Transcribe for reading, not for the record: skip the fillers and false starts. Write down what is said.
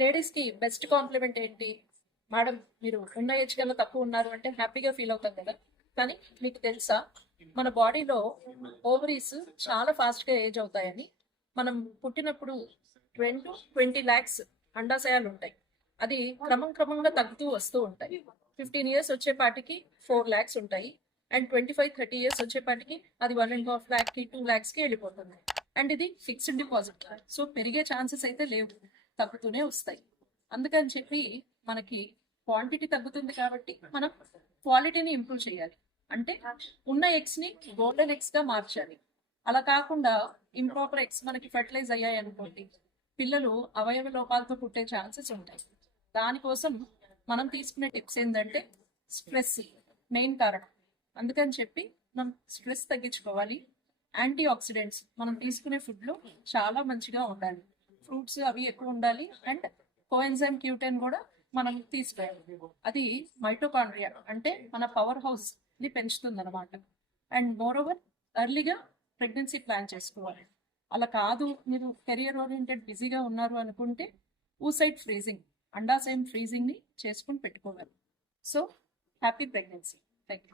లేడీస్కి best compliment ఏంటి? Madam మీరు ఉన్న ఏజ్ కన్నా తక్కువ ఉన్నారు అంటే హ్యాపీగా ఫీల్ అవుతాం కదా. కానీ మీకు తెలుసా, మన బాడీలో ఓవరీస్ చాలా ఫాస్ట్గా ఏజ్ అవుతాయని. మనం పుట్టినప్పుడు 20 to 20 lakhs అండాశయాలు ఉంటాయి. అది క్రమంగా తగ్గుతూ వస్తూ ఉంటాయి. 15 years వచ్చేపాటికి 4 lakhs ఉంటాయి. అండ్ 25-30 years వచ్చేపాటికి అది 1.5 lakhకి 2 lakhsకి వెళ్ళిపోతుంది. అండ్ ఇది ఫిక్స్డ్ డిపాజిట్, సో పెరిగే ఛాన్సెస్ అయితే లేవు, తగ్గుతూనే వస్తాయి. అందుకని చెప్పి మనకి క్వాంటిటీ తగ్గుతుంది కాబట్టి మనం క్వాలిటీని ఇంప్రూవ్ చేయాలి. అంటే ఉన్న ఎగ్స్ని గోల్డెన్ ఎగ్స్గా మార్చాలి. అలా కాకుండా ఇంప్రాపర్ ఎగ్స్ మనకి ఫెర్టిలైజ్ అయ్యాయి అనుకోండి, పిల్లలు అవయవ లోపాలతో పుట్టే ఛాన్సెస్ ఉంటాయి. దానికోసం మనం తీసుకునే టిప్స్ ఏంటంటే స్ట్రెస్ మెయిన్ కారణం. అందుకని చెప్పి మనం స్ట్రెస్ తగ్గించుకోవాలి. యాంటీ ఆక్సిడెంట్స్ మనం తీసుకునే ఫుడ్లో చాలా మంచిగా ఉండాలి. ఫ్రూట్స్ అవి ఎక్కువ ఉండాలి. అండ్ కోఎన్జైమ్ Q10 కూడా మనం తీసుకోవాలి. అది మైటోకాండ్రియా అంటే మన పవర్ హౌస్ని పెంచుతుంది అనమాట. అండ్ మోర్ ఓవర్ ఎర్లీగా ప్రెగ్నెన్సీ ప్లాన్ చేసుకోవాలి. అలా కాదు, మీరు కెరియర్ ఓరియంటెడ్ బిజీగా ఉన్నారు అనుకుంటే ఊసైడ్ ఫ్రీజింగ్, అండాశయం ఫ్రీజింగ్ని చేసుకుని పెట్టుకోవాలి. So happy pregnancy. Thank you.